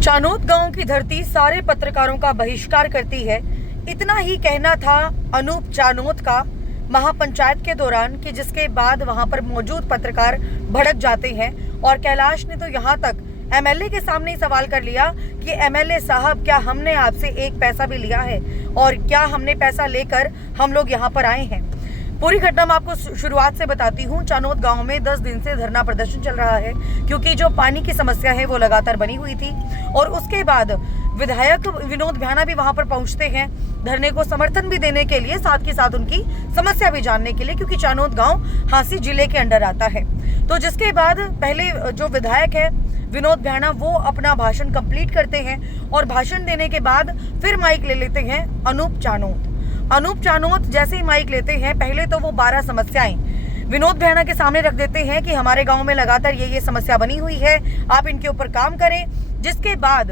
चानोद गांव की धरती सारे पत्रकारों का बहिष्कार करती है। इतना ही कहना था अनूप चानोद का महापंचायत के दौरान कि जिसके बाद वहां पर मौजूद पत्रकार भड़क जाते हैं और कैलाश ने तो यहां तक एमएलए के सामने ही सवाल कर लिया कि एमएलए साहब, क्या हमने आपसे एक पैसा भी लिया है और क्या हमने पैसा लेकर हम लोग यहाँ पर आए हैं। पूरी घटना मैं आपको शुरुआत से बताती हूँ। चानोद गांव में 10 दिन से धरना प्रदर्शन चल रहा है क्योंकि जो पानी की समस्या है वो लगातार बनी हुई थी और उसके बाद विधायक विनोद भ्याना भी वहां पर पहुंचते हैं धरने को समर्थन भी देने के लिए, साथ के साथ उनकी समस्या भी जानने के लिए, क्योंकि चानोद गांव हांसी जिले के अंडर आता है। तो जिसके बाद पहले जो विधायक है विनोद भ्याना वो अपना भाषण कंप्लीट करते हैं और भाषण देने के बाद फिर माइक ले लेते हैं अनूप चानोद जैसे ही माइक लेते हैं, पहले तो वो 12 समस्याएं विनोद भ्याना के सामने रख देते हैं कि हमारे गांव में लगातार ये समस्या बनी हुई है, आप इनके ऊपर काम करें। जिसके बाद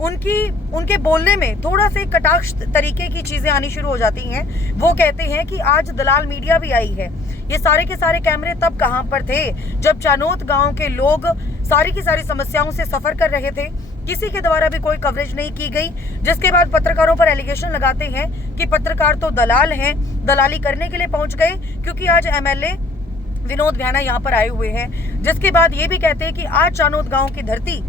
उनके बोलने में थोड़ा से कटाक्ष तरीके की चीजें आनी शुरू हो जाती हैं। वो कहते हैं कि आज दलाल मीडिया भी आई है। ये सारे के सारे कैमरे तब कहां पर थे जब चानोद गांव के लोग सारी की सारी समस्याओं से सफर कर रहे थे, किसी के द्वारा भी कोई कवरेज नहीं की गई। जिसके बाद पत्रकारों पर एलिगेशन लगाते हैं कि पत्रकार तो दलाल हैं, दलाली करने के लिए पहुंच गए क्योंकि आज एमएलए विनोद भ्याना यहाँ पर आए हुए हैं। जिसके बाद ये भी कहते हैं कि आज चानोद गांव की धरती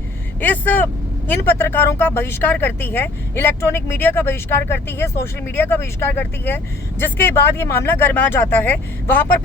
इन पत्रकारों का बहिष्कार करती है, इलेक्ट्रॉनिक मीडिया का बहिष्कार करती है, सोशल मीडिया का बहिष्कार करती है। जिसके बाद ये मामला गरमा जाता है। वहां पर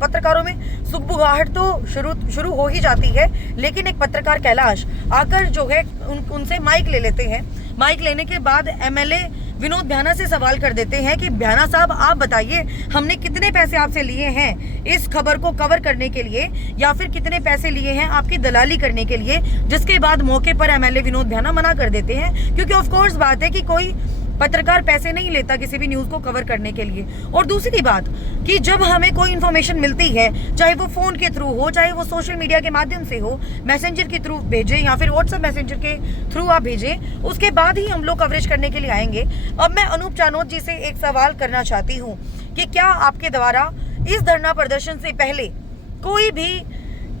पत्रकारों में सुगबुगाहट तो शुरू हो ही जाती है, लेकिन एक पत्रकार कैलाश आकर जो है उनसे माइक ले लेते हैं। माइक लेने के बाद एमएलए विनोद भ्याना से सवाल कर देते हैं कि भ्याना साहब, आप बताइए हमने कितने पैसे आपसे लिए हैं इस खबर को कवर करने के लिए, या फिर कितने पैसे लिए हैं आपकी दलाली करने के लिए। जिसके बाद मौके पर एमएलए विनोद भ्याना मना कर देते हैं, क्योंकि ऑफ कोर्स बात है कि कोई पत्रकार पैसे नहीं लेता किसी भी न्यूज को कवर करने के लिए। और दूसरी बात कि जब हमें कोई इन्फॉर्मेशन मिलती है, चाहे वो फोन के थ्रू हो, चाहे वो सोशल मीडिया के माध्यम से हो, मैसेंजर के थ्रू भेजें या फिर व्हाट्सएप मैसेंजर के थ्रू आप भेजें, उसके बाद ही हम लोग कवरेज करने के लिए आएंगे। अब मैं अनूप चानोद जी से एक सवाल करना चाहती हूँ कि क्या आपके द्वारा इस धरना प्रदर्शन से पहले कोई भी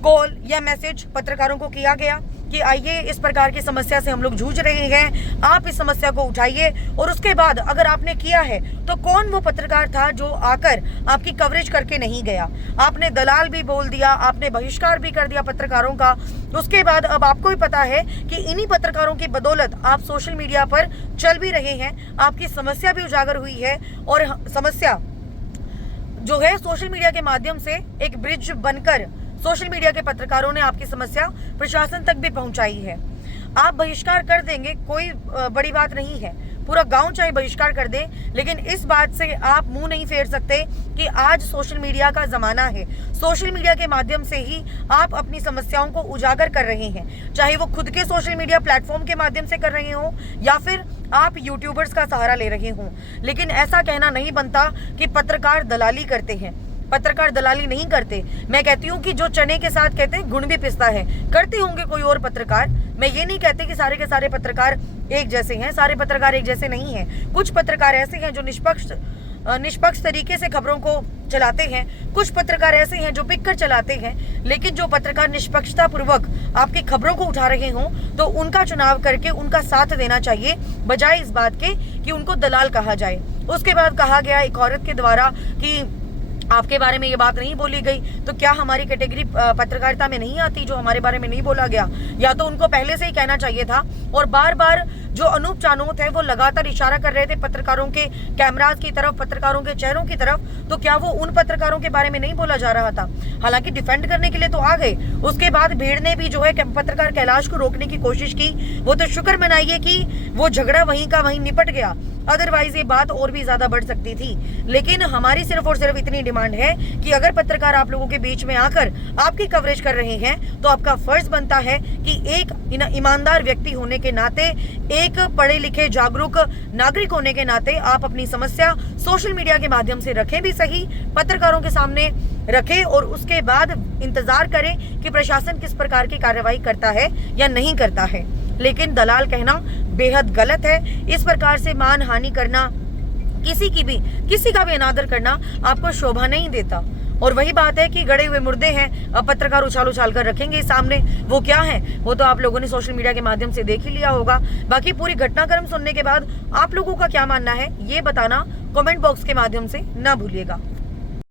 कॉल या मैसेज पत्रकारों को किया गया कि आइए इस प्रकार की समस्या से हम लोग जूझ रहे हैं, आप इस समस्या को उठाइए। और उसके बाद अगर आपने किया है तो कौन वो पत्रकार था जो आकर आपकी कवरेज करके नहीं गया। आपने दलाल भी बोल दिया, आपने बहिष्कार भी कर दिया पत्रकारों का। उसके बाद अब आपको भी पता है कि इन्हीं पत्रकारों की बदौलत आप सोशल मीडिया पर चल भी रहे हैं, आपकी समस्या भी उजागर हुई है और समस्या जो है सोशल मीडिया के माध्यम से एक ब्रिज बनकर सोशल मीडिया के पत्रकारों ने आपकी समस्या प्रशासन तक भी पहुंचाई है। आप बहिष्कार कर देंगे, कोई बड़ी बात नहीं है, पूरा गांव चाहे बहिष्कार कर दे, लेकिन इस बात से आप मुंह नहीं फेर सकते कि आज सोशल मीडिया का जमाना है। सोशल मीडिया के माध्यम से ही आप अपनी समस्याओं को उजागर कर रहे हैं, चाहे वो खुद के सोशल मीडिया प्लेटफॉर्म के माध्यम से कर रहे हो या फिर आप यूट्यूबर्स का सहारा ले रहे हो। लेकिन ऐसा कहना नहीं बनता कि पत्रकार दलाली करते हैं। पत्रकार दलाली नहीं करते। मैं कहती हूँ कि जो चने के साथ कहते हैं गुण भी पिसता है, करते होंगे कोई और पत्रकार। मैं ये नहीं कहती कि सारे के सारे पत्रकार एक जैसे हैं, सारे पत्रकार एक जैसे नहीं हैं। कुछ पत्रकार ऐसे हैं जो निष्पक्ष तरीके से खबरों को चलाते हैं, कुछ पत्रकार ऐसे हैं जो बिक कर चलाते हैं। लेकिन जो पत्रकार निष्पक्षता पूर्वक आपकी खबरों को उठा रहे हों तो उनका चुनाव करके उनका साथ देना चाहिए, बजाय इस बात के कि उनको दलाल कहा जाए। उसके बाद कहा गया एक औरत के द्वारा कि आपके बारे में ये बात नहीं बोली गई, तो क्या हमारी कैटेगरी पत्रकारिता में नहीं आती जो हमारे बारे में नहीं बोला गया? या तो उनको पहले से ही कहना चाहिए था। और बार बार जो अनूप चानोद है वो लगातार इशारा कर रहे थे पत्रकारों के कैमराज की तरफ, पत्रकारों के चेहरों की तरफ, तो क्या वो उन पत्रकारों के बारे में नहीं बोला जा रहा था? हालांकि डिफेंड करने के लिए तो आ गए। उसके बाद भीड़ ने भी जो है पत्रकार कैलाश को रोकने की कोशिश की। वो तो शुक्र मनाइए कि वो झगड़ा वहीं का वहीं निपट गया, अदरवाइज ये बात और भी ज्यादा बढ़ सकती थी। लेकिन हमारी सिर्फ और सिर्फ इतनी डिमांड है कि अगर पत्रकार आप लोगों के बीच में आकर आपकी कवरेज कर रहे हैं तो आपका फर्ज बनता है कि एक ईमानदार व्यक्ति होने के नाते, एक पढ़े लिखे जागरूक नागरिक होने के नाते आप अपनी समस्या सोशल मीडिया के माध्यम से रखें भी सही, पत्रकारों के सामने रखें और उसके बाद इंतजार करें कि प्रशासन किस प्रकार की कार्रवाई करता है या नहीं करता है। लेकिन दलाल कहना बेहद गलत है। इस प्रकार से मानहानि करना, किसी का भी अनादर करना आपको शोभा नहीं देता। और वही बात है कि गड़े हुए मुर्दे हैं, अब पत्रकार उछाल उछाल कर रखेंगे सामने। वो क्या है वो तो आप लोगों ने सोशल मीडिया के माध्यम से देख ही लिया होगा। बाकी पूरी घटनाक्रम सुनने के बाद आप लोगों का क्या मानना है ये बताना कमेंट बॉक्स के माध्यम से ना भूलिएगा।